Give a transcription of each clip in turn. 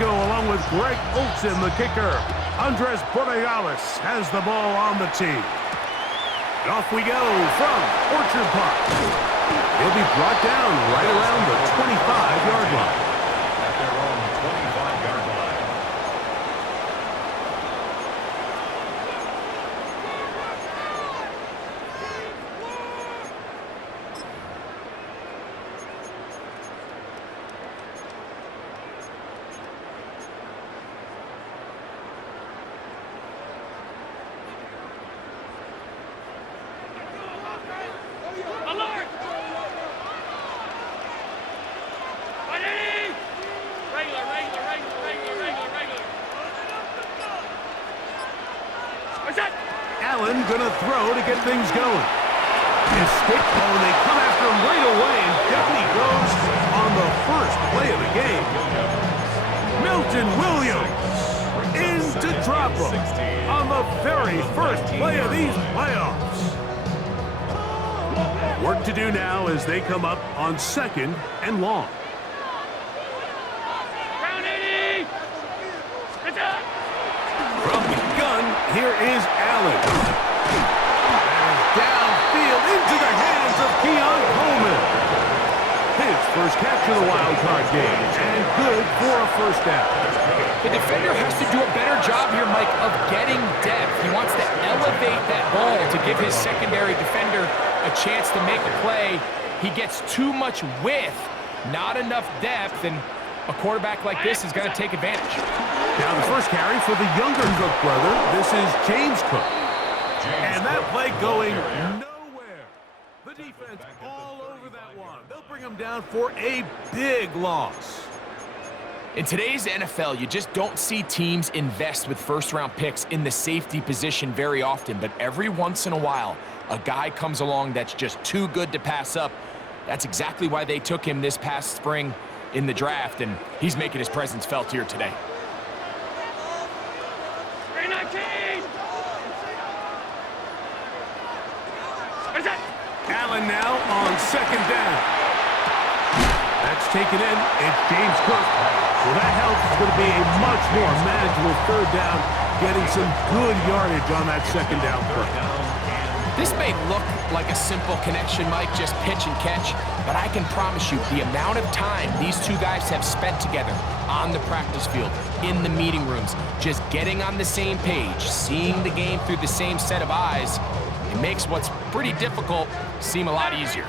Francisco along with Greg Olsen, the kicker. Andres Borregales has the ball on the tee. And off we go from Orchard Park. He'll be brought down right around the 25-yard line. At their own 25-yard line. Allen gonna throw to get things going. Escape. Oh, they come after him right away, and down he goes on the first play of the game. Milton Williams in to drop him on the very first play of these playoffs. Work to do now as they come up on 2nd and long. From the gun, here is Allen. And downfield into the hands of Keon Coleman. His first catch of the wild card game, and good for a first down. The defender has to do a better job here, Mike, of getting depth. He wants to elevate that ball to give his secondary defender a chance to make a play. He gets too much width, not enough depth, and a quarterback like this is going to take advantage. Now the first carry for the younger Cook brother. This is James Cook. And that play going nowhere. The defense all over that one. They'll bring him down for a big loss. In today's NFL, you just don't see teams invest with first-round picks in the safety position very often, but every once in a while, a guy comes along that's just too good to pass up. That's exactly why they took him this past spring in the draft, and he's making his presence felt here today. Allen now on 2nd down. That's taken in. It's James Cook. Well, that helps. It's going to be a much more manageable 3rd down, getting some good yardage on that 2nd down play. This may look like a simple connection, Mike, just pitch and catch, but I can promise you the amount of time these two guys have spent together on the practice field, in the meeting rooms, just getting on the same page, seeing the game through the same set of eyes, it makes what's pretty difficult seem a lot easier.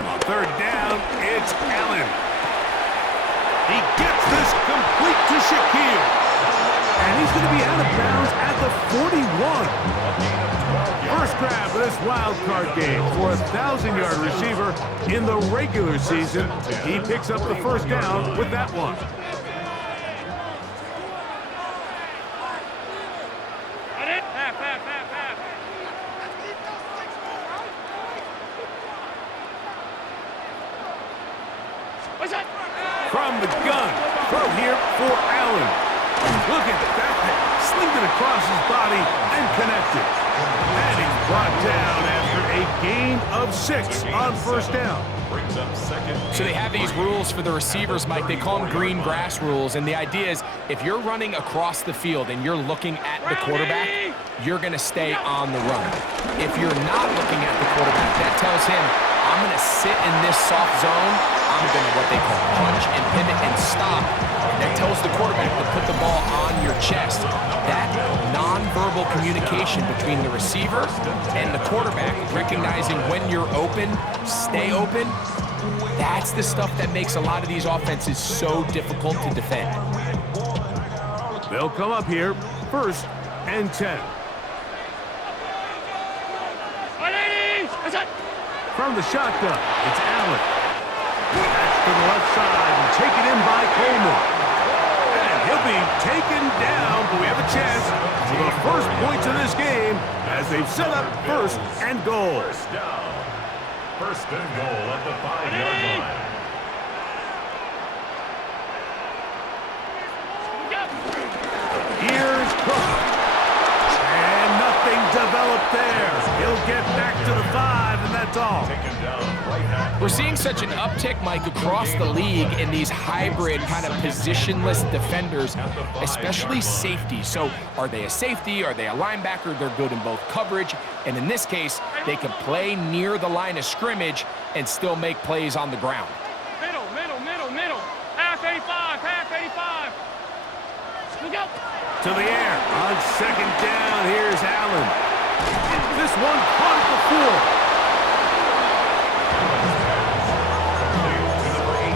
On 3rd down, it's Allen. He gets this complete to Shaquille. And he's going to be out of bounds at the 41. First grab of this wild card game for a 1,000-yard receiver in the regular season. He picks up the first down with that one. From the gun, throw here for Allen. Look at that, slinged it across his body and connected. And he's brought down after a gain of 6 on first down. Brings up 2nd. So they have these rules for the receivers, Mike. They call them green grass rules, and the idea is if you're running across the field and you're looking at the quarterback, you're going to stay on the run. If you're not looking at the quarterback, that tells him, I'm going to sit in this soft zone. I'm going to what they call punch and pivot and stop. That tells the quarterback to put the ball on your chest. That nonverbal communication between the receiver and the quarterback, recognizing when you're open, stay open, that's the stuff that makes a lot of these offenses so difficult to defend. They'll come up here, 1st and 10. From the shotgun, it's Allen. That's to the left side and taken in by Coleman. And he'll be taken down, but we have a chance for the first points of this game as they've set up first and goal. First down. First and goal at the 5-yard line. Here's Cook. And nothing developed there. He'll get back to the 5, and that's all. Taken down right at We're seeing such an uptick, Mike, across the league in these hybrid kind of positionless defenders, especially safety. So are they a safety? Are they a linebacker? They're good in both coverage. And in this case, they can play near the line of scrimmage and still make plays on the ground. Middle. Half 85, half 85. Look out. To the air. On second down, here's Allen. This one caught at the 4. to number 18.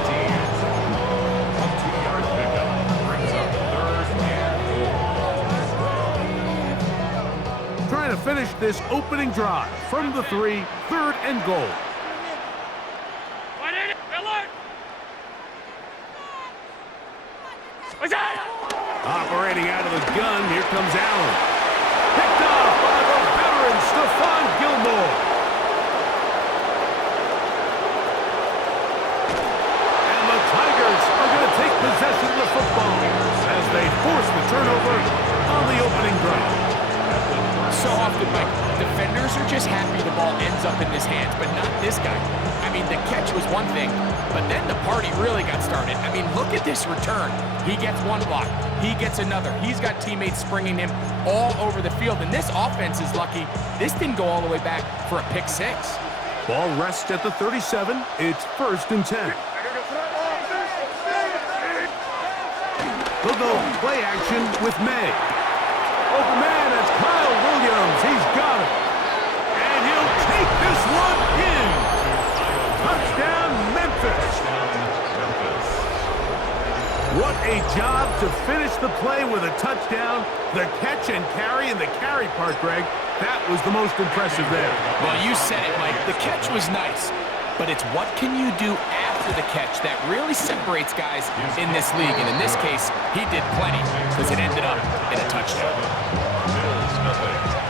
A 2-yard pickup brings up 3rd and goal. Trying to finish this opening drive from the 3, 3rd and goal. Operating out of the gun, here comes Allen. Picked off by the veteran, Stephon Gilmore. And the Tigers are going to take possession of the football as they force the turnover on the opening drive. So often, Mike, defenders are just happy the ball ends up in his hands, but not this guy. I mean, the catch was one thing, but then the party really got started. I mean, look at this return. He gets one block. He gets another. He's got teammates springing him all over the field, and this offense is lucky. This didn't go all the way back for a pick 6. Ball rests at the 37. It's 1st and 10. They'll go play action with May. Open man, that's Kyle Williams. He's got it. And he'll take this one in. Touchdown, Memphis. What a job to finish the play with a touchdown. The catch and carry, and the carry part, Greg, that was the most impressive there. Well, you said it, Mike. The catch was nice, but it's what can you do after the catch that really separates guys in this league. And in this case, he did plenty because it ended up in a touchdown. Bills, nothing.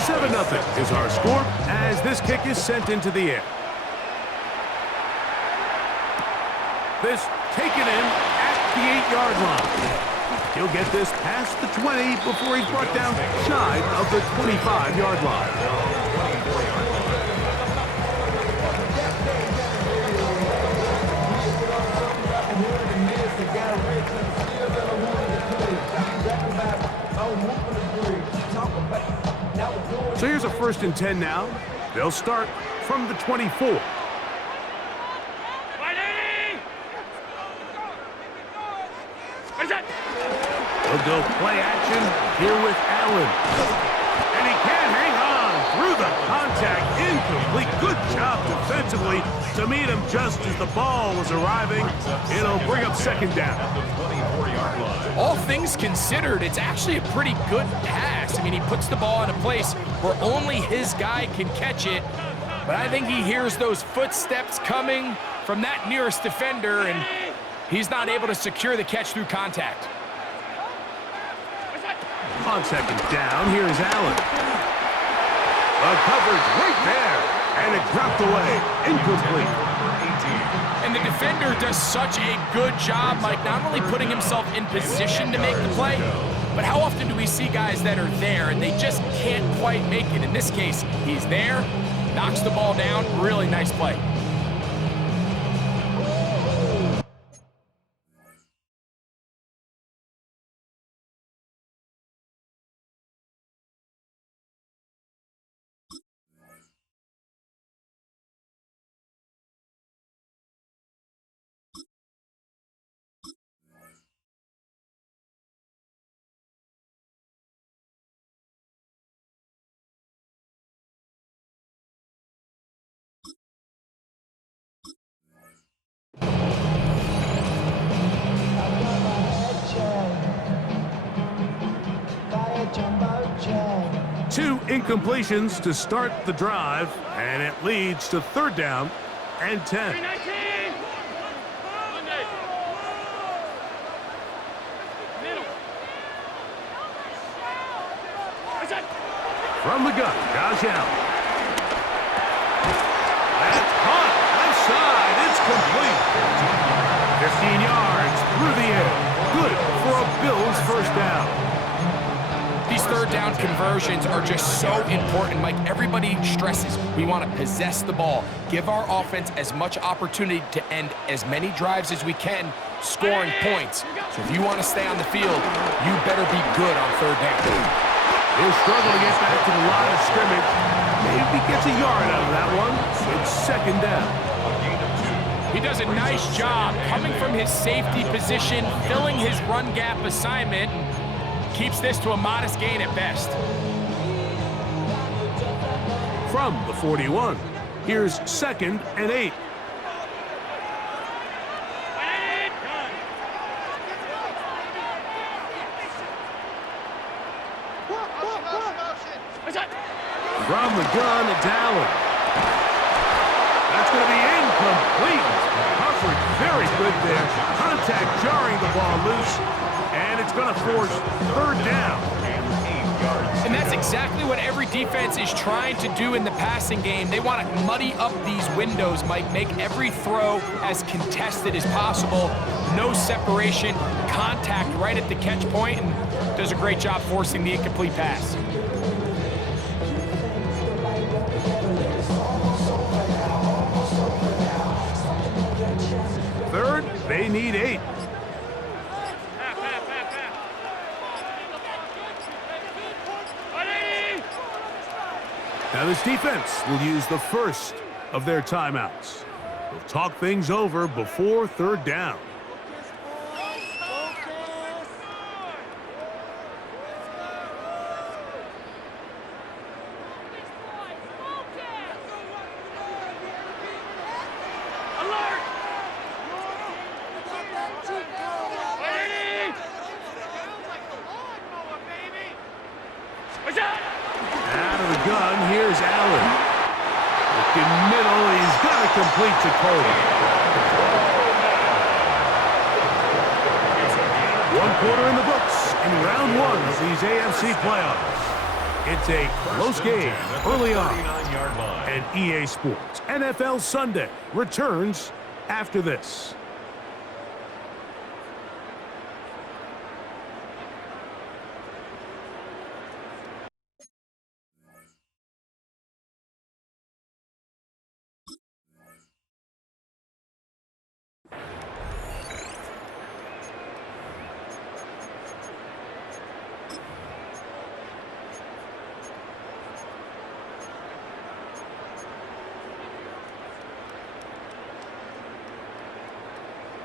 7-0 is our score as this kick is sent into the air. This taken in at the 8-yard line. He'll get this past the 20 before he's brought down shy of the 25-yard line. So here's a 1st and 10 now. They'll start from the 24. They'll go play action here with Allen. And he can't hang on through the contact. Incomplete. Good job defensively to meet him just as the ball was arriving. It'll bring up 2nd down. All things considered, it's actually a pretty good pass. I mean, he puts the ball in a place where only his guy can catch it. But I think he hears those footsteps coming from that nearest defender, and he's not able to secure the catch through contact. On 2nd down, here's Allen. The coverage right there, and it dropped away. Incomplete. And the defender does such a good job, Mike, not only putting himself in position to make the play, but how often do we see guys that are there and they just can't quite make it? In this case, he's there, knocks the ball down, really nice play. Two incompletions to start the drive, and it leads to 3rd down and 10. From the gun, Josh Allen. That's caught. Left side. It's complete. 15 yards through the air. Good for a Bills first down. These third down conversions are just so important, Mike. Everybody stresses we want to possess the ball, give our offense as much opportunity to end as many drives as we can, scoring points. So if you want to stay on the field, you better be good on third down. He'll struggle to get back to the line of scrimmage. Maybe gets a yard out of that one. It's second down. He does a nice job coming from his safety position, filling his run gap assignment, and keeps this to a modest gain at best. From the 41, here's 2nd and 8. From the gun, it's Allen. That's going to be incomplete. Coverage very good there. Contact jarring the ball loose. And it's going to force third down. And that's exactly what every defense is trying to do in the passing game. They want to muddy up these windows, Mike, make every throw as contested as possible. No separation, contact right at the catch point, and does a great job forcing the incomplete pass. Third, they need 8. Now this defense will use the first of their timeouts. They'll talk things over before third down. Out of the gun, here's Allen. Looking middle, he's got to complete to Cole. 1 quarter in the books in round 1 of these AFC playoffs. It's a close game early on. And EA Sports NFL Sunday returns after this.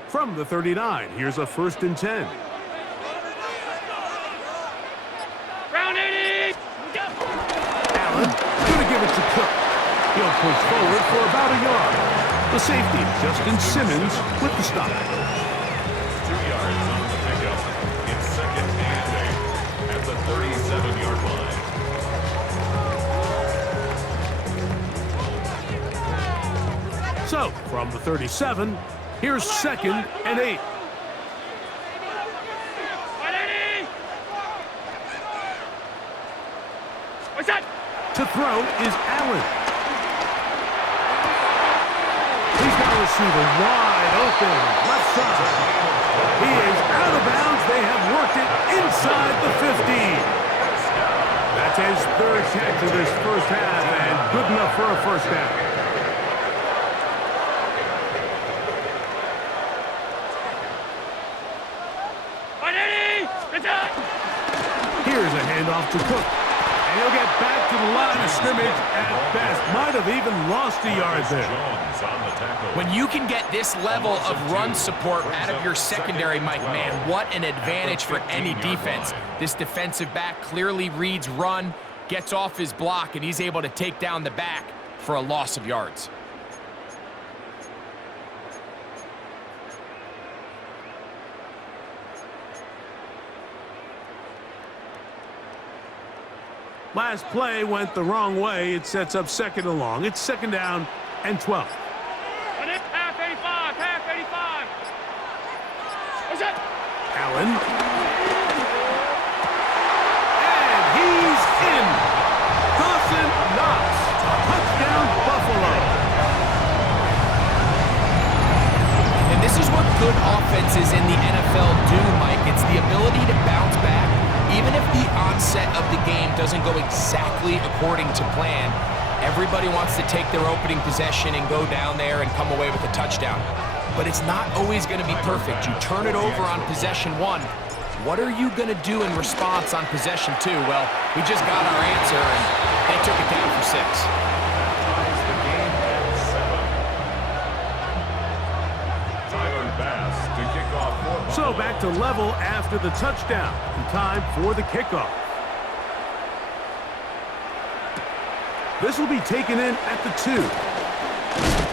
From the 39, here's a 1st and 10. Round 80! Allen going to give it to Cook. He'll push forward for about a yard. The safety, Justin Simmons, with the stop. 2 yards on the pickup. It's 2nd and 8 at the 37-yard line. So, from the 37, here's 2nd and 8. What's that? To throw is Allen. He's got a receiver wide open, left side. He is out of bounds. They have worked it inside the 15. That's his 3rd catch of this first half, and good enough for a first down. Here's a handoff to Cook. And he'll get back to the line of scrimmage at best. Might have even lost a yard there. When you can get this level of run support out of your secondary, Mike, man, what an advantage for any defense. This defensive back clearly reads run, gets off his block, and he's able to take down the back for a loss of yards. Last play went the wrong way. It sets up 2nd and long. It's 2nd down and 12. Half 85, half 85. What's that? Allen. And he's in. doesn't go exactly according to plan, everybody wants to take their opening possession and go down there and come away with a touchdown. But it's not always going to be perfect. You turn it over on possession 1. What are you going to do in response on possession 2? Well, we just got our answer, and they took it down for 6. So back to level after the touchdown, and time for the kickoff. This will be taken in at the 2.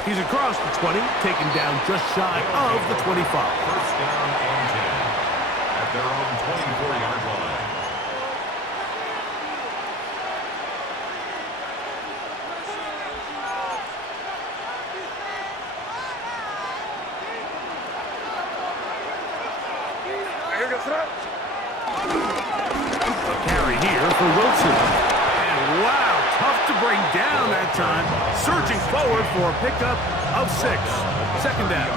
He's across the 20, taken down just shy of the 25. First down and 10 at their own 24-yard line. A carry here for Wilson. And wow, tough to bring down that time. Surging forward for a pickup of 6. Second down.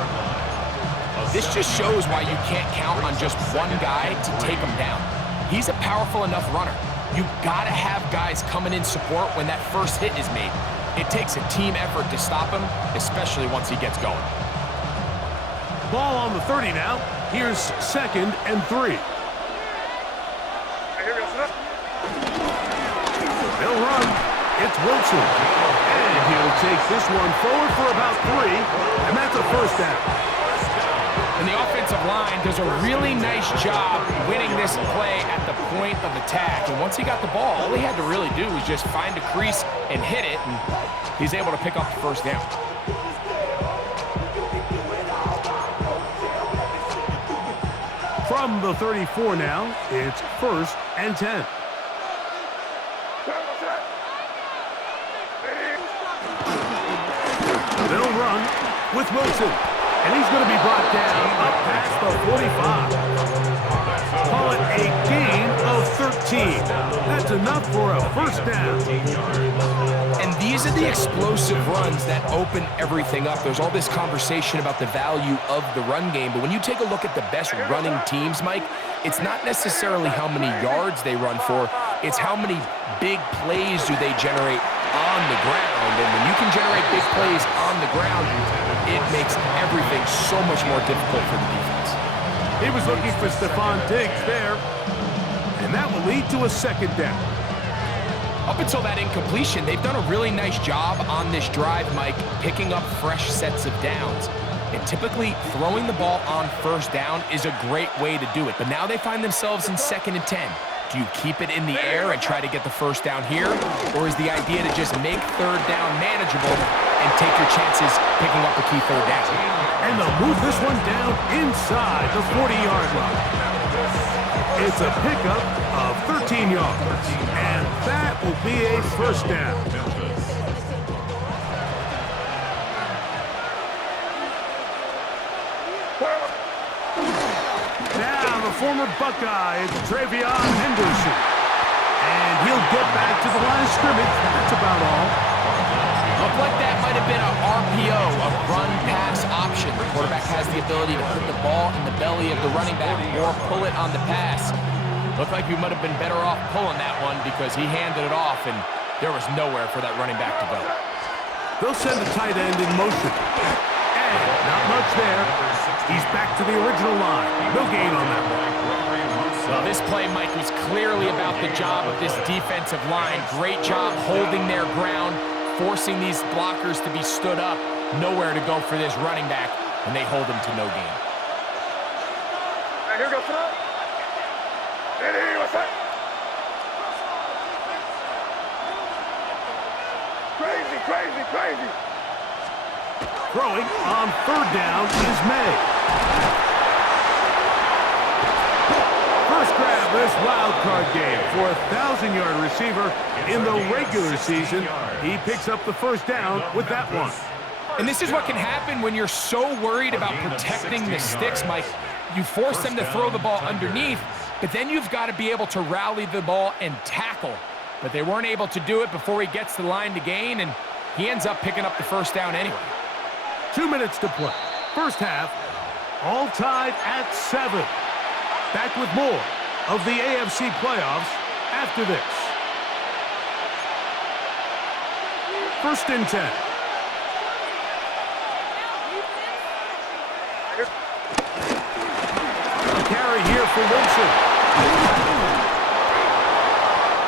This just shows why you can't count on just one guy to take him down. He's a powerful enough runner. You've got to have guys coming in support when that first hit is made. It takes a team effort to stop him, especially once he gets going. Ball on the 30 now. Here's 2nd and 3. They'll run. It's Wilson. And he'll take this one forward for about 3. And that's a first down. And the offensive line does a really nice job winning this play at the point of attack. And once he got the ball, all he had to really do was just find a crease and hit it. And he's able to pick up the first down. From the 34 now, it's 1st and 10. They'll run with Wilson. And he's going to be brought down up past the 45. Call it a gain of 13. That's enough for a first down. And these are the explosive runs that open everything up. There's all this conversation about the value of the run game, but when you take a look at the best running teams, Mike, it's not necessarily how many yards they run for, it's how many big plays do they generate on the ground. And when you can generate big plays on the ground, it makes everything so much more difficult for the defense. He was looking for Stephon Diggs there, and that will lead to a second down. Up until that incompletion, they've done a really nice job on this drive, Mike, picking up fresh sets of downs. And typically, throwing the ball on first down is a great way to do it. But now they find themselves in 2nd and 10. Do you keep it in the air and try to get the first down here? Or is the idea to just make 3rd down manageable and take your chances picking up a key 3rd down? And they'll move this one down inside the 40-yard line. It's a pickup of 13 yards. And that will be a first down. Now the former Buckeye is Travion Henderson. And he'll get back to the line of scrimmage. That's about all. Looked like that might have been an RPO, a run-pass option. The quarterback has the ability to put the ball in the belly of the running back or pull it on the pass. Looked like we might have been better off pulling that one because he handed it off, and there was nowhere for that running back to go. They'll send the tight end in motion. And not much there. He's back to the original line. No gain on that one. Well, this play, Mike, was clearly about the job of this defensive line. Great job holding their ground, forcing these blockers to be stood up. Nowhere to go for this running back, and they hold him to no gain. Here goes up. What's that? Crazy, crazy, crazy. Throwing on 3rd down is May. First grab this wild card game for a 1,000-yard receiver in the regular season. He picks up the first down with that one. And this is what can happen when you're so worried about protecting the sticks, Mike. You force them to throw the ball underneath, but then you've got to be able to rally the ball and tackle. But they weren't able to do it before he gets to the line to gain, and he ends up picking up the first down anyway. 2 minutes to play. First half, all tied at 7. Back with more of the AFC playoffs after this. First and 10. A carry here for Wilson.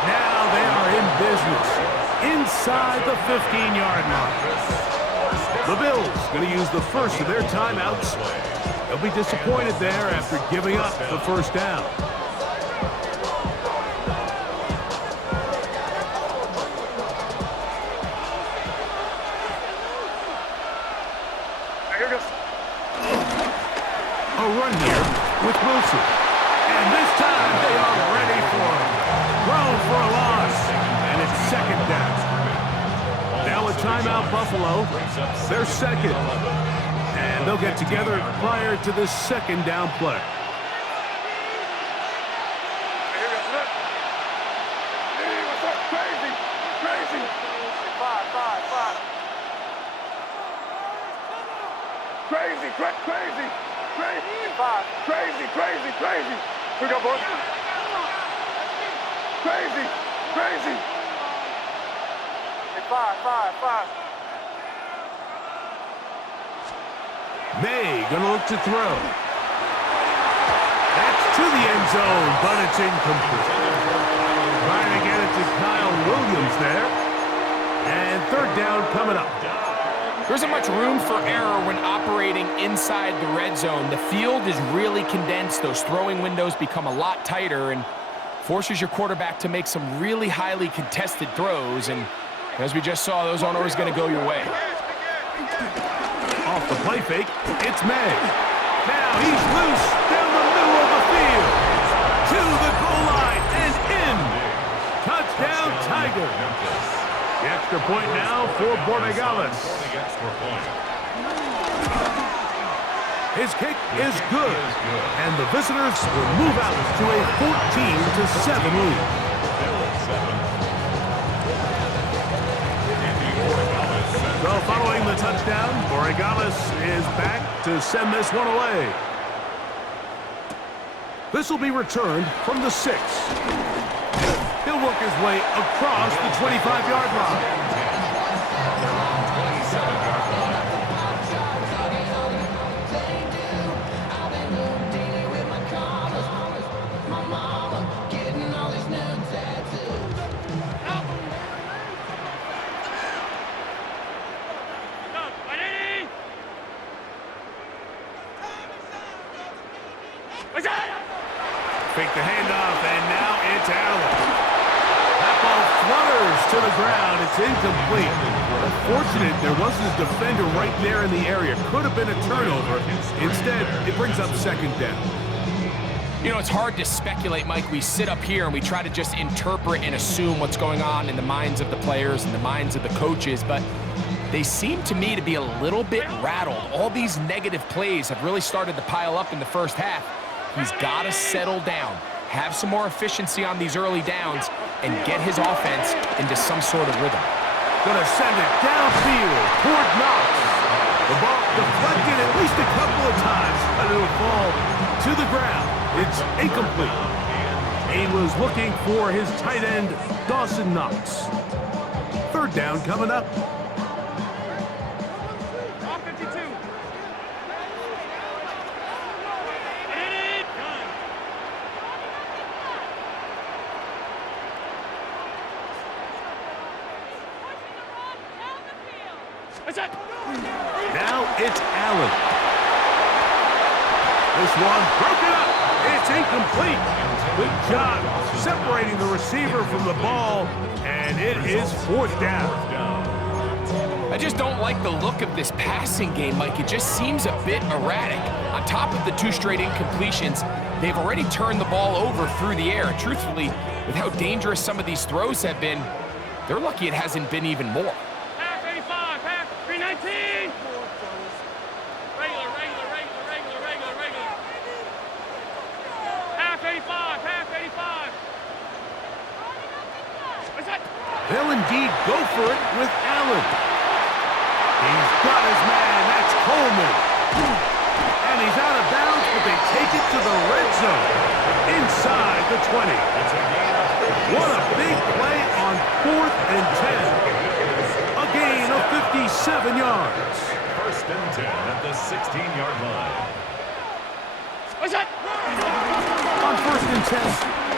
Now they are in business inside the 15-yard line. The Bills going to use the first of their timeouts. They'll be disappointed there after giving up the first down. A run here with Wilson. And this time they are ready for him. Thrown for a loss. And it's second down. Now a timeout, Buffalo. They're second. And they'll get together prior to the second down play. Crazy, crazy. 5. Crazy, crazy. Crazy. We go, boys. Crazy. 5. May gonna look to throw. That's to the end zone, but it's incomplete. Trying to get it to Kyle Williams there. And third down coming up. There isn't much room for error when operating inside the red zone. The field is really condensed. Those throwing windows become a lot tighter and forces your quarterback to make some really highly contested throws. And as we just saw, those aren't always going to go your way. Off the play fake, it's May. Now he's loose down the middle of the field. To the goal line and in. Touchdown, Tiger. The extra point now for Borregales. His kick is good. And the visitors will move out to a 14-7 lead. So following the touchdown, Borregales is back to send this one away. This will be returned from the 6. He'll work his way across the 25-yard line. Fake the handoff, and now it's Allen. That ball flutters to the ground. It's incomplete. Unfortunate there wasn't a defender right there in the area. Could have been a turnover. Instead, it brings up second down. You know, it's hard to speculate, Mike. We sit up here and we try to just interpret and assume what's going on in the minds of the players and the minds of the coaches, but they seem to me to be a little bit rattled. All these negative plays have really started to pile up in the first half. He's got to settle down, have some more efficiency on these early downs, and get his offense into some sort of rhythm. Gonna send it downfield toward Knox. The ball deflected at least a couple of times, but it'll fall to the ground. It's incomplete. He was looking for his tight end, Dawson Knox. Third down coming up. Now it's Allen. This one broken up. It's incomplete. Good job separating the receiver from the ball, and it is fourth down. I just don't like the look of this passing game, Mike. It just seems a bit erratic. On top of the 2 straight incompletions, they've already turned the ball over through the air. Truthfully, with how dangerous some of these throws have been, they're lucky it hasn't been even more. Half 85, half 319. Regular. Half 85, half 85. What's that? They'll indeed go for it with Allen. He's got his man. That's Coleman. And he's out of bounds, but they take it to the red zone. Inside the 20. What a big play on 4th and 10. A game 57 yards. First and 10 at the 16-yard line. What's that? On first and 10,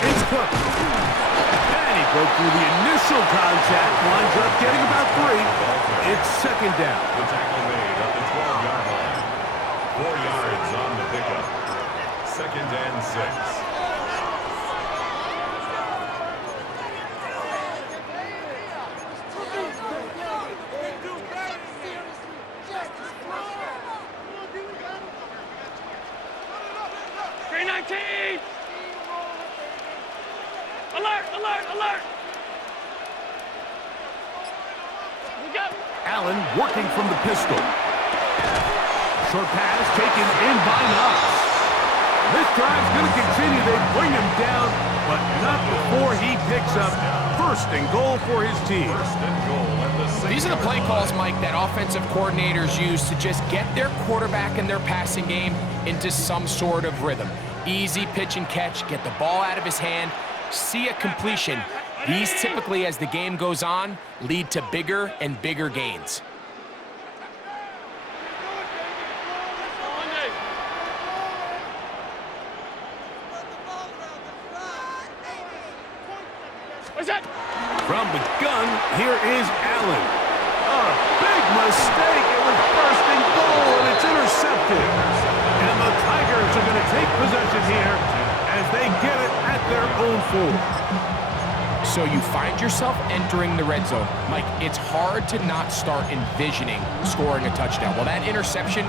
it's Cook. And he broke through the initial contact, winds up getting about 3. It's second down. The tackle made at the 12-yard line. 4 yards on the pickup. Second and 6. Alert, alert, alert! We go. Allen working from the pistol. Short pass taken in by Knox. This drive's going to continue. They bring him down, but not before he picks up first and goal for his team. These are the play calls, Mike, that offensive coordinators use to just get their quarterback and their passing game into some sort of rhythm. Easy pitch and catch, get the ball out of his hand, see a completion. These typically, as the game goes on, lead to bigger and bigger gains. What's that? From the gun, here is Allen. A big mistake. It was first and goal, and it's intercepted. And the Tigers are going to take possession here as they get it at their own 4. So you find yourself entering the red zone. Mike, it's hard to not start envisioning scoring a touchdown. Well, that interception,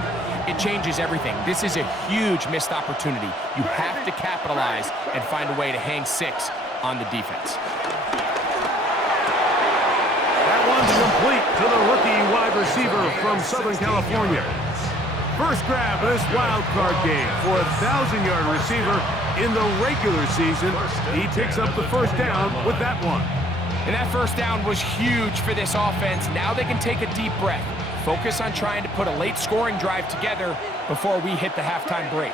it changes everything. This is a huge missed opportunity. You have to capitalize and find a way to hang 6 on the defense. That one's complete to the rookie wide receiver from Southern California. First grab of this wild card game for a 1,000-yard receiver in the regular season. He picks up the first down with that one. And that first down was huge for this offense. Now they can take a deep breath. Focus on trying to put a late scoring drive together before we hit the halftime break.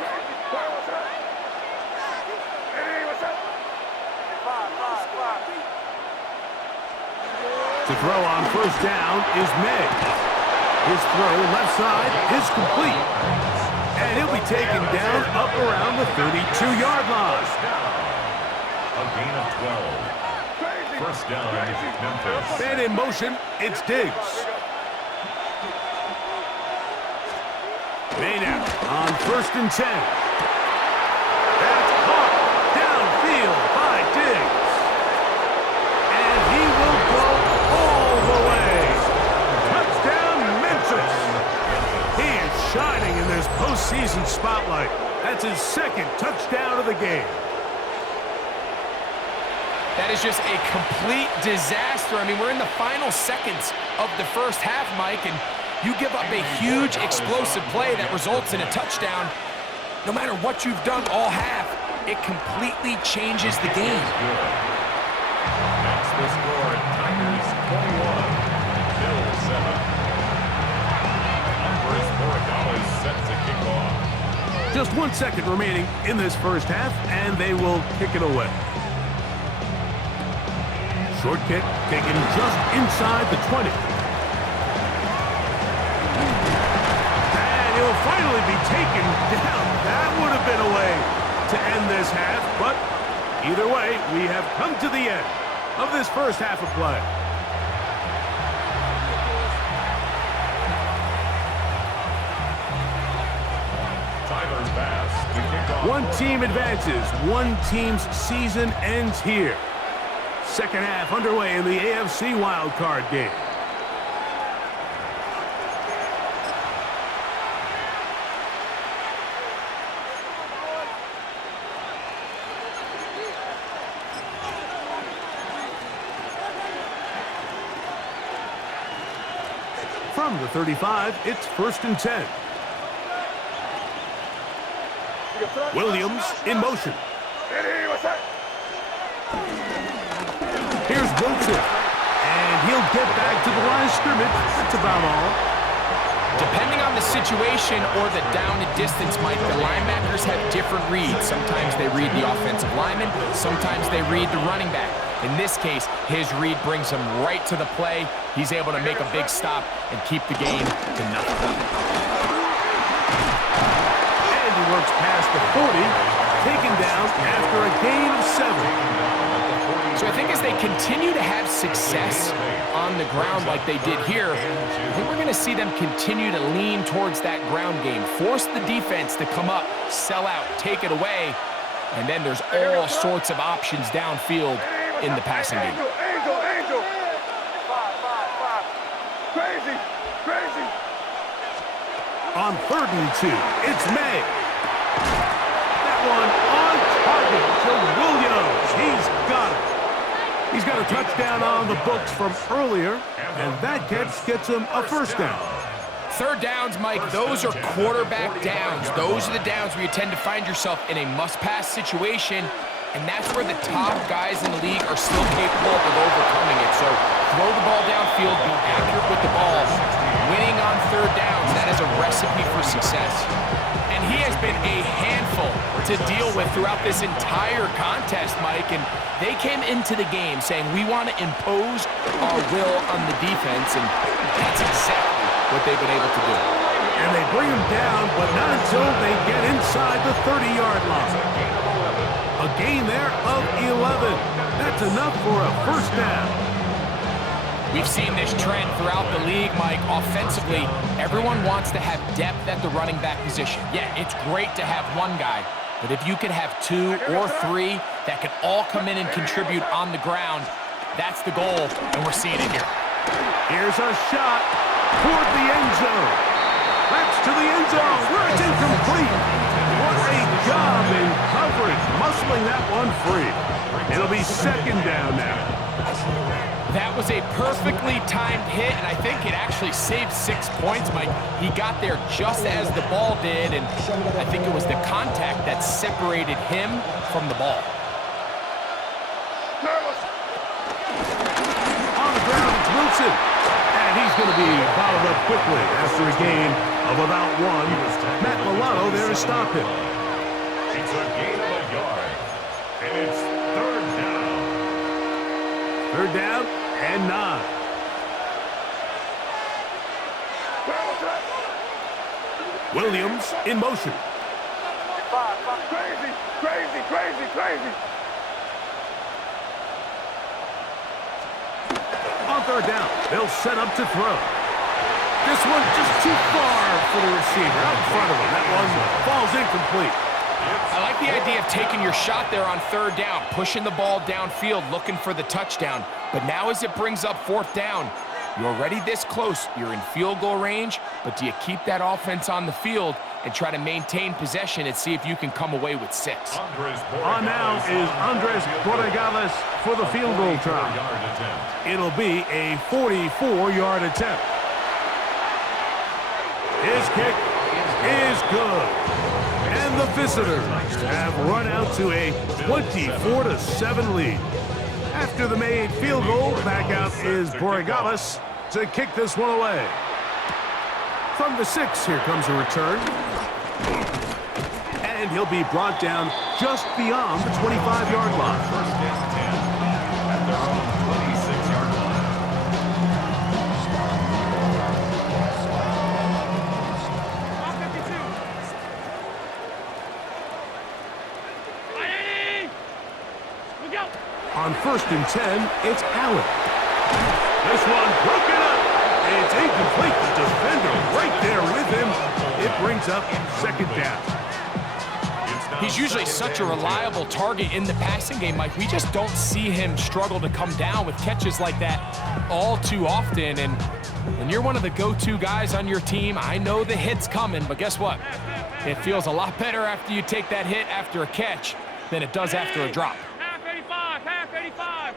To throw on first down is May. His throw left side is complete. And he'll be taken down up around the 32-yard line. A gain of 12. First down, Memphis. Man in motion, it's Diggs. May now on first and 10. That's caught downfield by Diggs. And he will go all the way. Touchdown, Memphis. He is shining in this postseason spotlight. That's his second touchdown of the game. That is just a complete disaster. I mean, we're in the final seconds of the first half, Mike, and you give up a huge explosive play that results in a touchdown. No matter what you've done all half, it completely changes the game. That's the score. Tigers 21, Bills 7. Umbrus Morikawa is set to kick off. Just 1 second remaining in this first half, and they will kick it away. Short kick taken just inside the 20. And he'll finally be taken down. That would have been a way to end this half, but either way, we have come to the end of this first half of play. Tyler Bass to kick off. One team advances. One team's season ends here. Second half underway in the AFC wildcard game. From the 35, it's first and 10. Williams in motion. Here's Wilson, and he'll get back to the line of scrimmage. That's about all. Depending on the situation or the down and distance, Mike, the linebackers have different reads. Sometimes they read the offensive lineman, sometimes they read the running back. In this case, his read brings him right to the play. He's able to make a big stop and keep the game to nothing. And he works past the 40, taken down after a gain of 7. So I think as they continue to have success on the ground like they did here, I think we're going to see them continue to lean towards that ground game, force the defense to come up, sell out, take it away, and then there's all sorts of options downfield in the passing game. Angel. 5. Crazy. On 3rd and 2, it's May. That one on target to Williams. He's got it. He's got a touchdown on the books from earlier, and that catch gets him a first down. 3rd downs, Mike, those are quarterback downs. Those are the downs where you tend to find yourself in a must-pass situation, and that's where the top guys in the league are still capable of overcoming it. So throw the ball downfield, be accurate with the ball. Winning on 3rd downs, that is a recipe for success. And he has been a handful to deal with throughout this entire contest, Mike, and they came into the game saying, we want to impose our will on the defense, and that's exactly what they've been able to do. And they bring him down, but not until they get inside the 30-yard line. A gain there of 11. That's enough for a first down. We've seen this trend throughout the league, Mike. Offensively, everyone wants to have depth at the running back position. Yeah, it's great to have one guy, but if you could have 2 or 3 that could all come in and contribute on the ground, that's the goal, and we're seeing it here. Here's a shot toward the end zone. That's to the end zone where it's incomplete. What a job in coverage, muscling that one free. It'll be 2nd down now. That was a perfectly timed hit, and I think it actually saved 6 points, Mike. He got there just as the ball did, and I think it was the contact that separated him from the ball. On the ground, it's Wilson. And he's going to be bottled up quickly after a gain of about 1. Matt Milano there to stop him. It's a gain of a yard, and it's 3rd down. 3rd down and 9. Williams in motion. 5. Crazy. On 3rd down, they'll set up to throw. This one just too far for the receiver out in front of him. That one falls incomplete. I like the idea of taking your shot there on 3rd down, pushing the ball downfield, looking for the touchdown. But now as it brings up 4th down, you're already this close. You're in field goal range, but do you keep that offense on the field and try to maintain possession and see if you can come away with 6? On now is Andres Borregales for the field goal try. It'll be a 44-yard attempt. His kick is good. And the visitors have run out to a 24-7 lead. After the made field goal, back out is Borregales to kick this one away. From the 6, here comes a return. And he'll be brought down just beyond the 25-yard line. 1st and 10 at their own 26-yard line. On 1st and 10, it's Allen. This one broken up. It's incomplete. The defender right there with him. It brings up 2nd down. He's usually such a reliable target in the passing game, Mike. We just don't see him struggle to come down with catches like that all too often. And when you're one of the go-to guys on your team, I know the hit's coming, but guess what? It feels a lot better after you take that hit after a catch than it does after a drop. Half 85.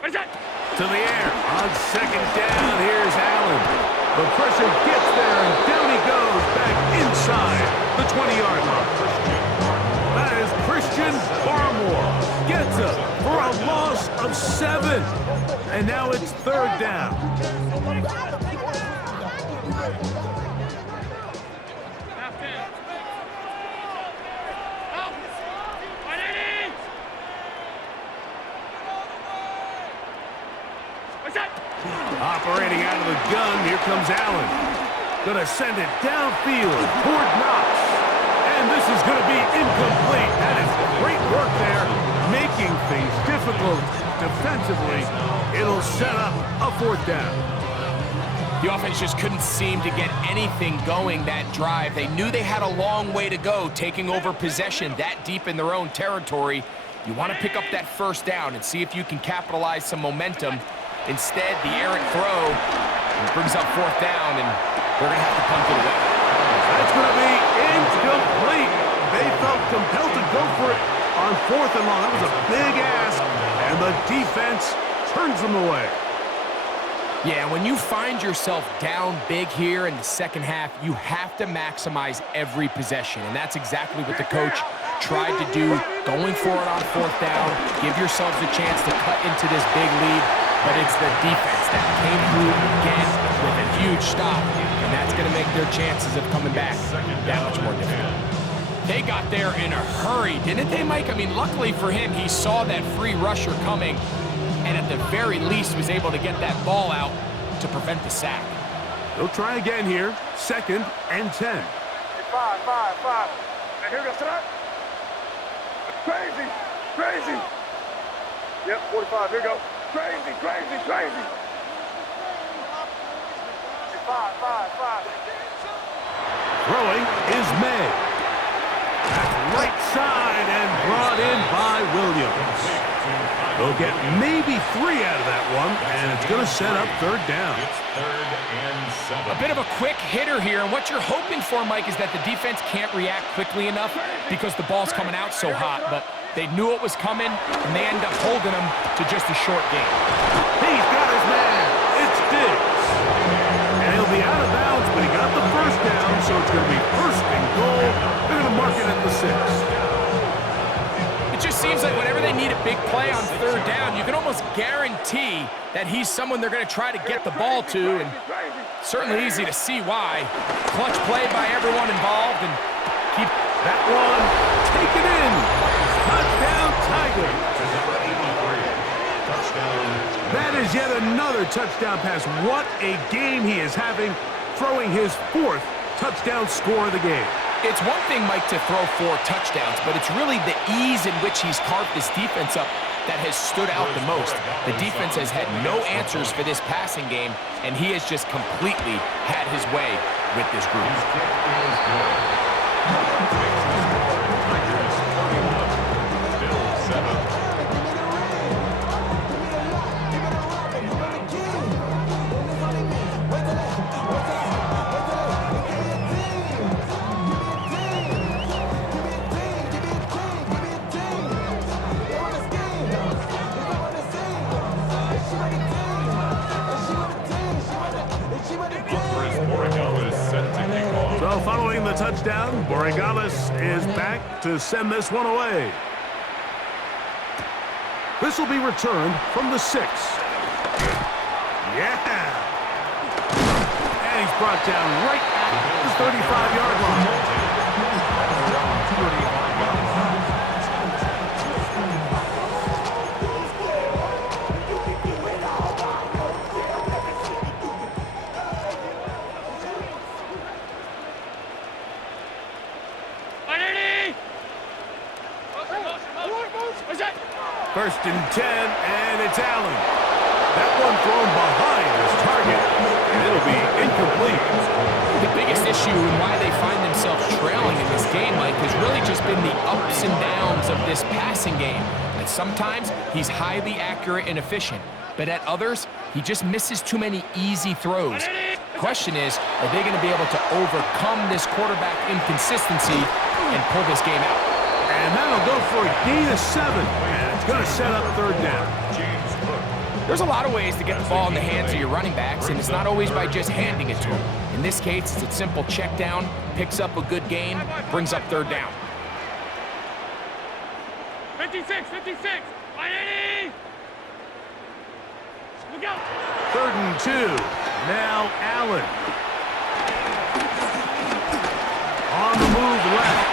What is that? To the air. On 2nd down, here's Allen. The pressure gets there, and down he goes back inside the 20-yard line. That is Christian Barmore. Gets up for a loss of 7. And now it's 3rd down. comes Allen. Gonna send it downfield toward Knox. And this is gonna be incomplete. That is great work there, making things difficult defensively. It'll set up a 4th down. The offense just couldn't seem to get anything going that drive. They knew they had a long way to go, taking over possession that deep in their own territory. You want to pick up that 1st down and see if you can capitalize some momentum. Instead, the errant throw brings up 4th down, and they're going to have to punt it away. That's going to be incomplete. They felt compelled to go for it on 4th and long. That was a big ask, and the defense turns them away. Yeah, when you find yourself down big here in the 2nd half, you have to maximize every possession, and that's exactly what the coach tried to do, going for it on 4th down. Give yourselves a chance to cut into this big lead, but it's the defense that came through again with a huge stop, and that's going to make their chances of coming back that much more difficult. They got there in a hurry, didn't they, Mike? I mean, luckily for him, he saw that free rusher coming, and at the very least was able to get that ball out to prevent the sack. They'll try again here. 2nd and 10. 5. And here goes tonight. Crazy. Yep, 45. Here we go. Crazy. 5. Throwing is May. That's right side and brought in by Williams. They'll get maybe 3 out of that one, and it's going to set up 3rd down. It's 3rd and 7. A bit of a quick hitter here, and what you're hoping for, Mike, is that the defense can't react quickly enough because the ball's coming out so hot, but they knew it was coming, and they end up holding them to just a short game. He's got his man. It's Diggs. And he'll be out of bounds, but he got the 1st down, so it's going to be 1st and goal. They're going to mark it at the 6. It just seems like whenever they need a big play on 3rd down, you can almost guarantee that he's someone they're going to try to get the ball to, and certainly easy to see why. Clutch play by everyone involved, and keep that one taken in. Touchdown, Tigers. That is yet another touchdown pass. What a game he is having, throwing his 4th touchdown score of the game. It's one thing, Mike, to throw 4 touchdowns, but it's really the ease in which he's carved this defense up that has stood out the most. The defense has had no answers for this passing game, and he has just completely had his way with this group. So following the touchdown, Borregales is back to send this one away. This will be returned from the 6. Yeah! And he's brought down right at the 35-yard line. First and 10, and it's Allen. That one thrown behind his target, and it'll be incomplete. The biggest issue and why they find themselves trailing in this game, Mike, has really just been the ups and downs of this passing game. And sometimes he's highly accurate and efficient, but at others, he just misses too many easy throws. Question is, are they going to be able to overcome this quarterback inconsistency and pull this game out? And that'll go for a gain of 7, and it's going to set up 3rd down. There's a lot of ways to get the ball in the hands of your running backs, and it's not always by just handing it to them. In this case, it's a simple check down, picks up a good gain, brings up 3rd down. 56, 180! Look out! 3rd and 2. Now Allen. On the move left.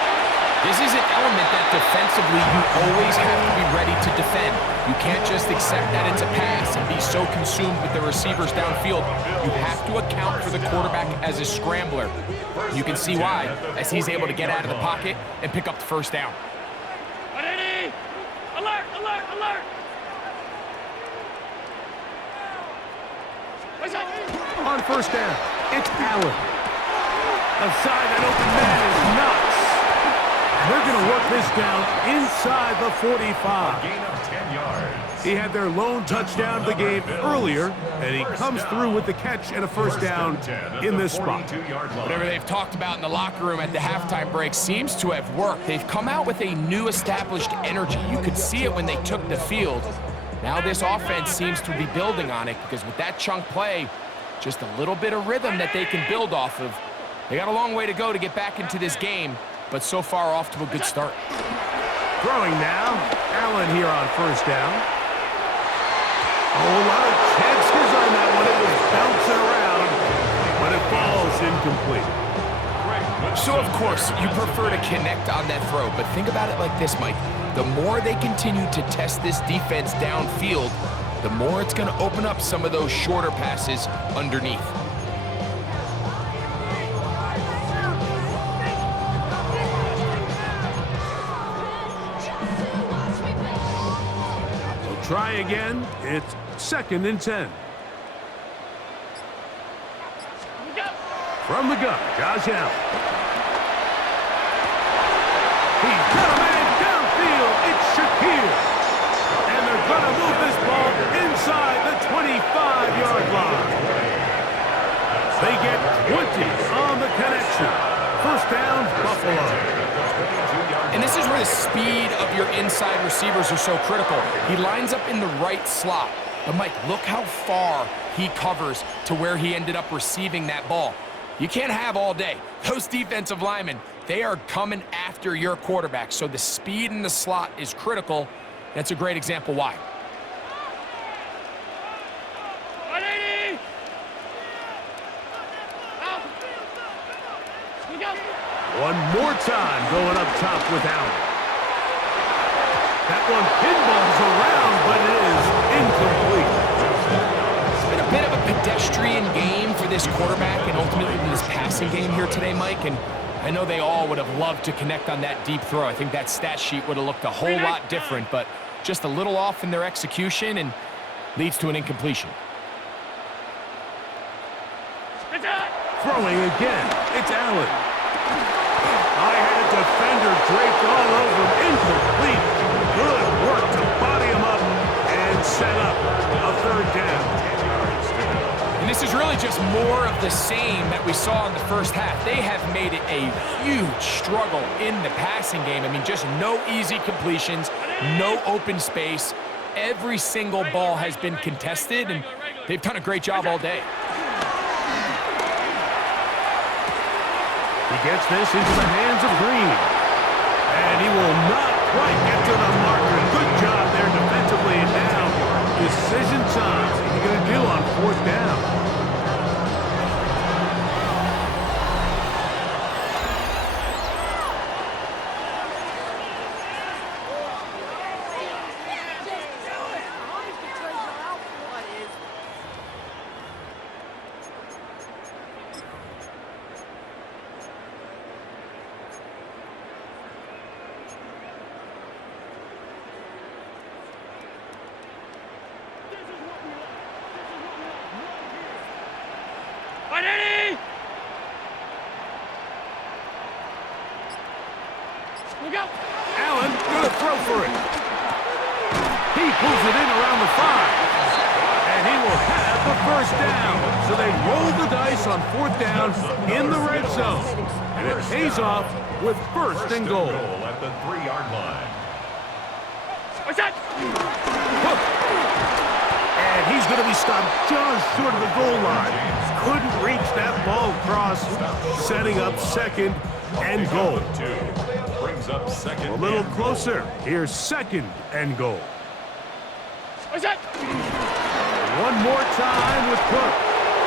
This is an element that defensively, you always have to be ready to defend. You can't just accept that it's a pass and be so consumed with the receivers downfield. You have to account for the quarterback as a scrambler. You can see why, as he's able to get out of the pocket and pick up the first down. Alert, alert, alert! On first down, it's Allen. A side that open man is nuts. They're going to work this down inside the 45. Gain of 10 yards. He had their lone touchdown of the game earlier, and he comes through with the catch and a first down in this spot. Whatever they've talked about in the locker room at the halftime break seems to have worked. They've come out with a new established energy. You could see it when they took the field. Now this offense seems to be building on it because with that chunk play, just a little bit of rhythm that they can build off of. They got a long way to go to get back into this game, but so far off to a good start. Throwing now, Allen here on first down. Oh, a lot of chances on that one. It was bouncing around, but it falls incomplete. So, of course, you prefer to connect on that throw, but think about it like this, Mike. The more they continue to test this defense downfield, the more it's going to open up some of those shorter passes underneath. They'll try again. It's 2nd and 10. From the gun, Josh Allen. He's got a man downfield. It's Shakir. And they're going to move this ball inside the 25-yard line. They get 20 on the connection. First down, Buffalo. And this is where the speed of your inside receivers are so critical. He lines up in the right slot. But, Mike, look how far he covers to where he ended up receiving that ball. You can't have all day. Those defensive linemen, they are coming after your quarterback. So the speed in the slot is critical. That's a great example why. 180! One more time going up top with Allen. That one pinballs around, but it is incomplete. It's been a bit of a pedestrian game for this quarterback and ultimately this passing game here today, Mike. And I know they all would have loved to connect on that deep throw. I think that stat sheet would have looked a whole lot different, but just a little off in their execution and leads to an incompletion. Throwing again, it's Allen. I had a defender draped all over him, incomplete. Good work to body him up and set up a 3rd down. And this is really just more of the same that we saw in the first half. They have made it a huge struggle in the passing game. I mean, just no easy completions, no open space. Every single ball has been contested, and they've done a great job all day. He gets this into the hands of Green. And he will not quite get to the marker. Good job there defensively. And now, decision time. What are you going to do on 4th down? Allen going to throw for it. He pulls it in around the 5. And he will have the first down. So they roll the dice on 4th down in the red zone. And it pays off with 1st and goal. At the 3-yard line. What's that? And he's going to be stopped just short of the goal line. Couldn't reach that ball across, setting up 2nd and goal. Brings up 2nd. A little closer. Here's 2nd and goal. What's that? One more time with Cook.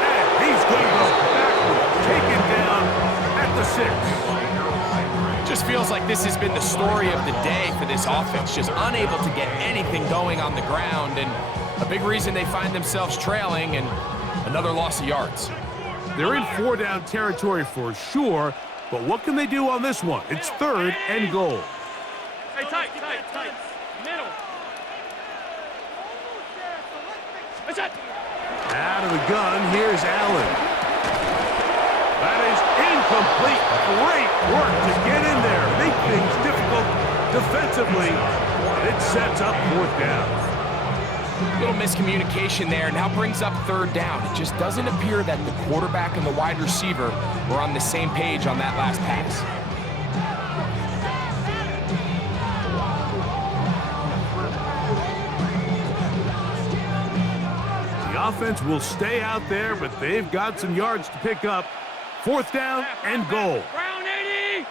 And he's going to go backward, taken down at the 6. just feels like this has been the story of the day for this offense, just unable to get anything going on the ground, and a big reason they find themselves trailing and another loss of yards. They're in four-down territory for sure, but what can they do on this one? It's 3rd and goal. Hey, tight. Middle. What's that? Out of the gun, here's Allen. That is incomplete. Great work to get in there, make things difficult defensively, and it sets up 4th down. Little miscommunication there now brings up 3rd down. It just doesn't appear that the quarterback and the wide receiver were on the same page on that last pass. The offense will stay out there, but they've got some yards to pick up. 4th down and goal. Brown 80.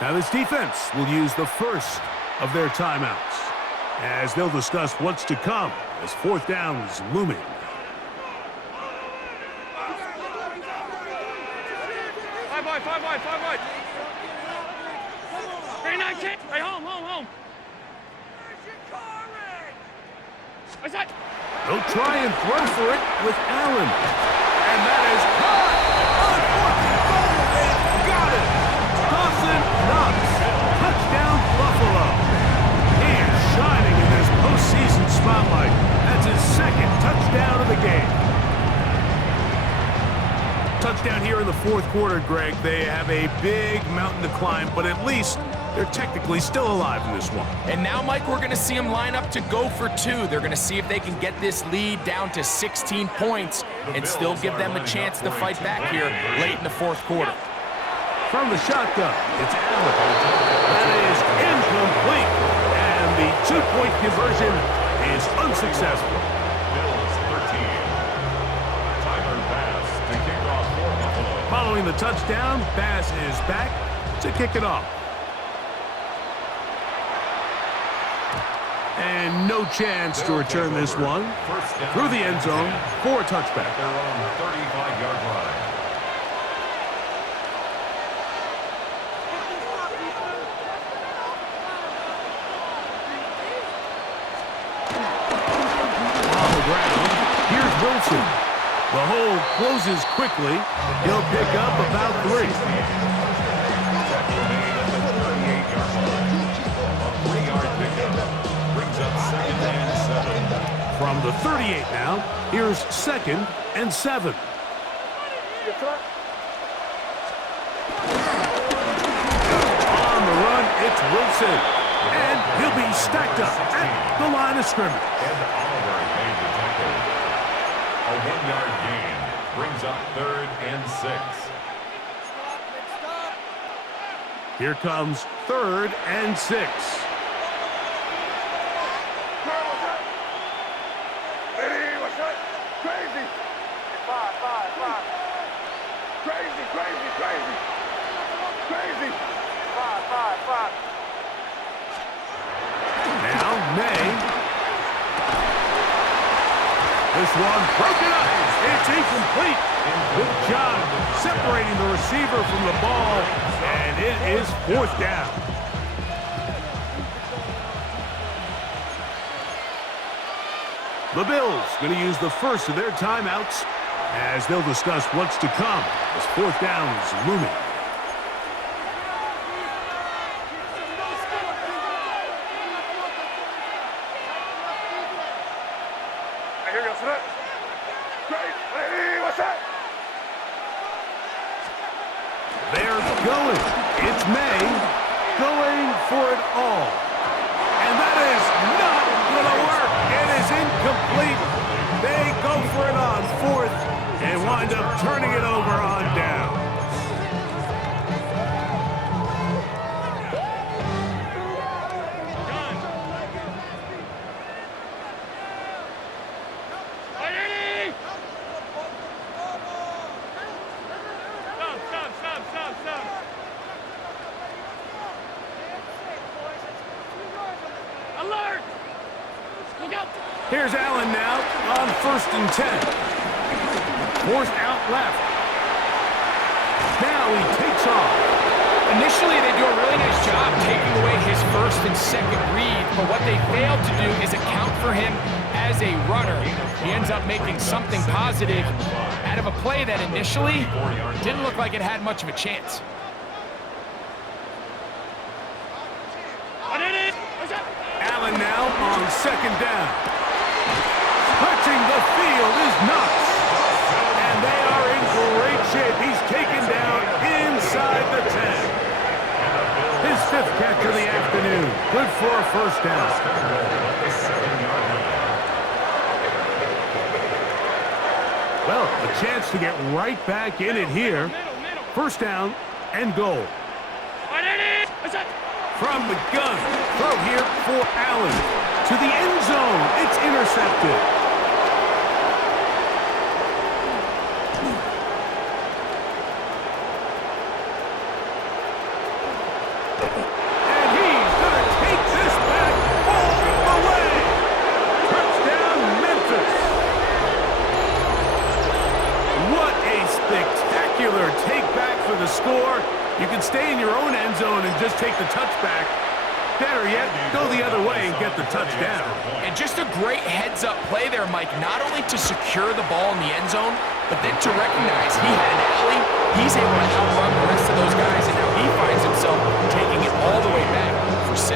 Now this defense will use the first of their timeouts as they'll discuss what's to come as 4th down is looming. Five wide. 3-19. Hey, home. What's that? They'll try and throw for it with Allen. And that is caught! On 4th and goal, they've got it! Dawson Knox, touchdown Buffalo. He is shining in this postseason spotlight. That's his 2nd touchdown of the game. Touchdown here in the 4th quarter, Greg. They have a big mountain to climb, but at least they're technically still alive in this one. And now, Mike, we're going to see them line up to go for 2. They're going to see if they can get this lead down to 16 points and still give them a chance to fight back here late in the 4th quarter. From the shotgun, it's Allen. That is incomplete. And the 2-point conversion is unsuccessful. Bills 13. Timer pass to kick off for Buffalo. Following the touchdown, Bass is back to kick it off. And no chance to return this one through the end zone for a touchback. Their own 35-yard line. On the ground, here's Wilson. The hole closes quickly. He'll pick up about 3. Tackle made at the 38-yard line. A 3-yard pickup brings up 2nd and 7. From the 38 now, here's 2nd and 7. Yes, sir. On the run, it's Wilson. And he'll be stacked up at the line of scrimmage. And Oliver made the tackle. A 1-yard gain brings up 3rd and 6. Here comes 3rd and 6. Hey, what's that? Crazy. 5. Crazy. 5. Now May. This one broken up. It's incomplete. Good job separating the receiver from the ball, and it is 4th down. The Bills going to use the first of their timeouts as they'll discuss what's to come as 4th down is looming. Hey, here goes that. Great. Hey, what's that? They're going. It's May going for it all. And that is not going to work. It is incomplete. They go for it on 4th and wind up turning it over on down. Stop. Alert! Look out! Here's Allen now on 1st and 10. Forced out left. Now he takes off. Initially, they do a really nice job taking away his first and second read, but what they failed to do is account for him as a runner. He ends up making something positive out of a play that initially didn't look like it had much of a chance. Allen now on second down. Stretching the field is Knox. And they are in great shape. He's taken down inside the 10. His fifth catch of the afternoon. Good for a first down. Well, a chance to get right back in it here. First down and goal. From the gun, throw here for Allen. To the end zone, it's intercepted. And he's going to take this back all the way. Touchdown, Memphis. What a spectacular take back for the score. You can stay in your own end zone and just take the touchback. Better yet, go the other way and get the touchdown. And just a great heads-up play there, Mike, not only to secure the ball in the end zone, but then to recognize he had an alley. He's able to outrun the rest of those guys, and now he finds himself taking it all the way back for 6.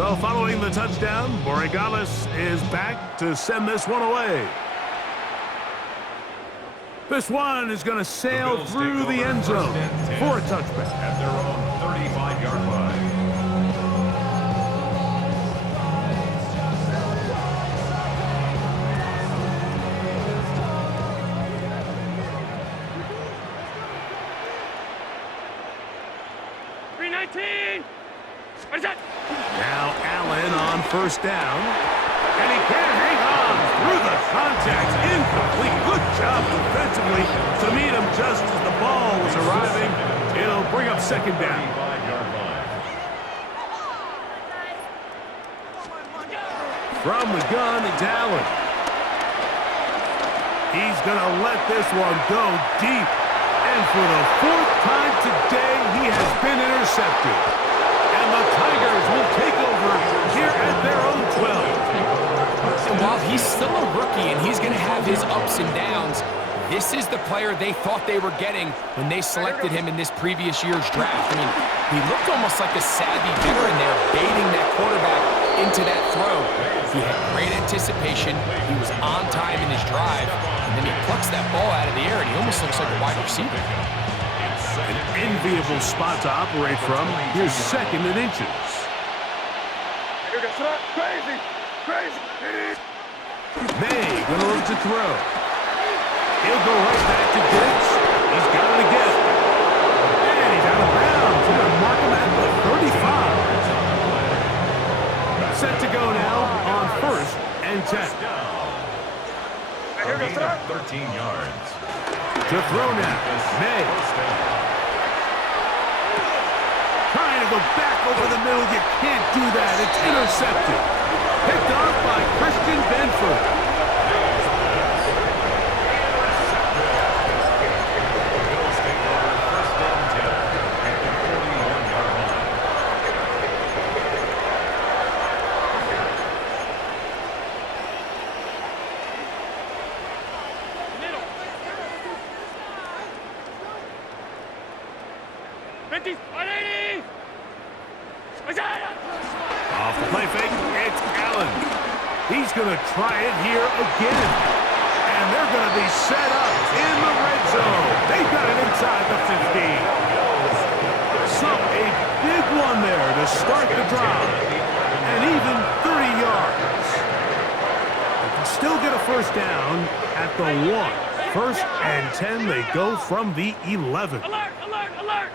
So following the touchdown, Borregales is back to send this one away. This one is going to sail through the end zone for a touchback. At their own 35-yard line. Now Allen on first down. And he can't hang on through the contact. Incomplete. Good job defensively to meet him just as the ball was arriving. It'll bring up second down. From the gun, it's Allen. He's going to let this one go deep. And for the fourth time today, he has been intercepted. And the Tigers will take over here at their own 12. And while he's still a rookie and he's going to have his ups and downs, this is the player they thought they were getting when they selected him in this previous year's draft. I mean, he looked almost like a savvy veteran there, baiting that quarterback into that throw. He had great anticipation. He was on time in his drive, and then he plucks that ball out of the air, and he almost looks like a wide receiver. An enviable spot to operate from. Here's second and inches. Crazy! Crazy! May gonna look to throw. He'll go right back to Diggs. He's got it again. And he's out of bounds. He's gonna mark him at the 35. Set to go now on first and 10. A gain of 13 yards. To throw now. May. Trying to go back over the middle. You can't do that. It's intercepted. Picked off by Christian Benford. Off the play fake, it's Allen. He's going to try it here again. And they're going to be set up in the red zone. They've got it inside the 15. So a big one there to start the drive. And even 30 yards. They can still get a first down at the 1. First and 10, they go from the 11. Alert! Alert! Alert!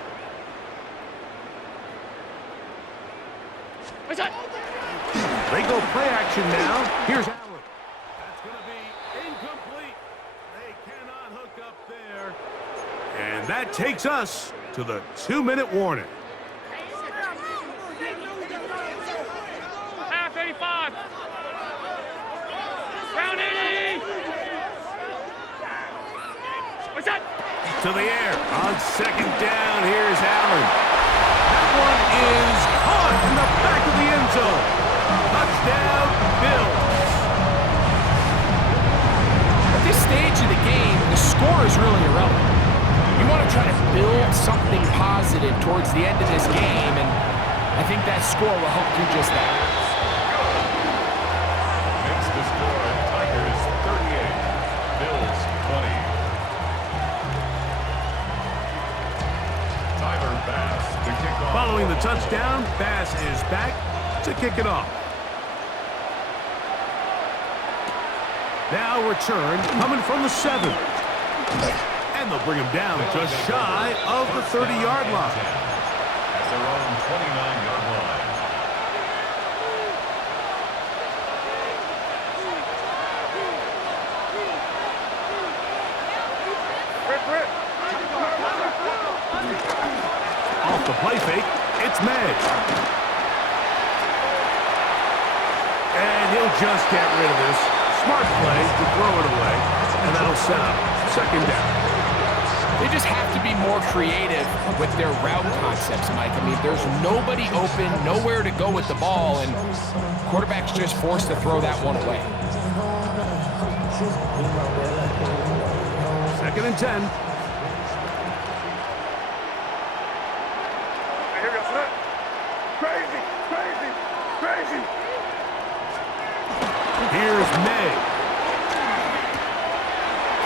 They go play action now. Here's Allen. That's going to be incomplete. They cannot hook up there. And that takes us to the 2-minute warning. Half 85. Round 80. What's that? To the air. On second down, here's Allen. That one is caught in the back of the end zone. Touchdown, Bills. At this stage of the game, the score is really irrelevant. You want to try to build something positive towards the end of this game, and I think that score will help do just that. Makes the score, Tigers 38, Bills 20. Tyler Bass to kick off. Following the touchdown, Bass is back to kick it off. Now return coming from the 7. And they'll bring him down just shy of the 30-yard line. At their own 29-yard line. Off the play fake, it's May. And he'll just get rid of this. Smart play to throw it away, and that'll set up second down. They just have to be more creative with their route concepts, Mike. I mean, there's nobody open, nowhere to go with the ball, and quarterback's just forced to throw that one away. Second and 10. Hey, here we go, son. Crazy, crazy, crazy. Here's May.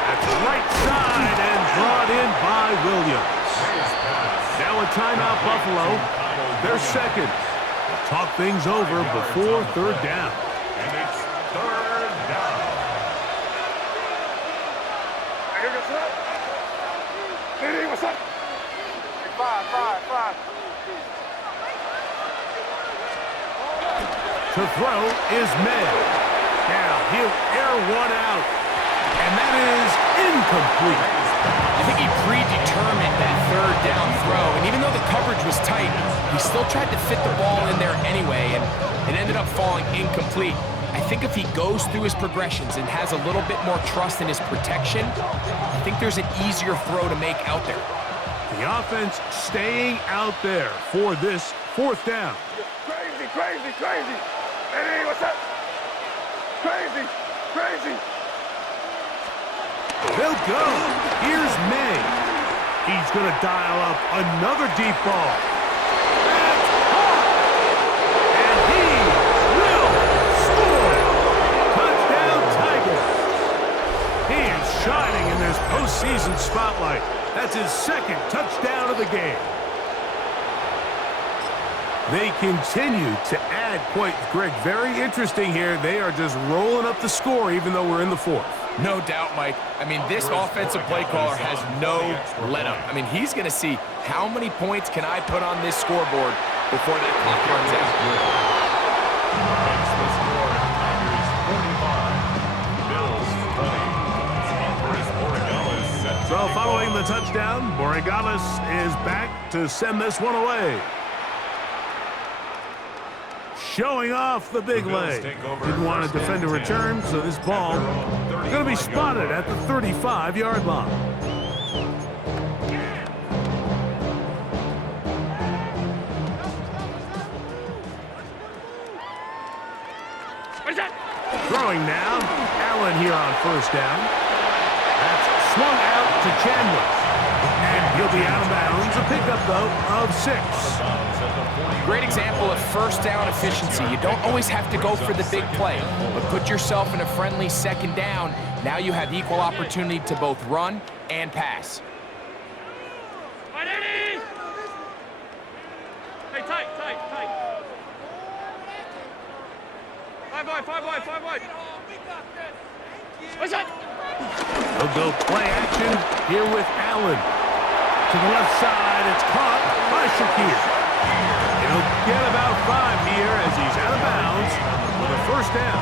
That's right side and brought in by Williams. Now a timeout, Buffalo. They're second. They'll talk things over before third down. And it's third down. Hey, here we go, son. Hey, what's up? Five. To throw is May. Now he'll air one out. And that is incomplete. I think he predetermined that third down throw, and even though the coverage was tight, he still tried to fit the ball in there anyway, and it ended up falling incomplete. I think if he goes through his progressions and has a little bit more trust in his protection, I think there's an easier throw to make out there. The offense staying out there for this fourth down. Crazy, crazy, crazy. Hey, what's up? Crazy, crazy. They'll go. Here's May. He's going to dial up another deep ball. That's caught. And he will score. Touchdown, Tigers. He is shining in this postseason spotlight. That's his second touchdown of the game. They continue to add points. Greg, very interesting here. They are just rolling up the score even though we're in the fourth. No doubt, Mike. I mean, this offensive play caller has no let-up. I mean, he's going to see how many points can I put on this scoreboard before that clock runs out. Makes the score, Tigers 45, Bills 20. So following the touchdown, Borregales is back to send this one away. Showing off the big leg. Didn't want to defend a return, so this ball going to be spotted at the 35-yard line. What's that? Throwing now, Allen here on first down. That's swung out to Chandler. And he'll be out of bounds. A pickup, though, of 6. Great example of first down efficiency. You don't always have to go for the big play, but put yourself in a friendly second down. Now you have equal opportunity to both run and pass. Right, Eddie! Hey, tight. Five wide. What's that? They'll go play action here with Allen. To the left side, it's caught by Shakir. He'll get about 5 here as he's out of bounds with a first down.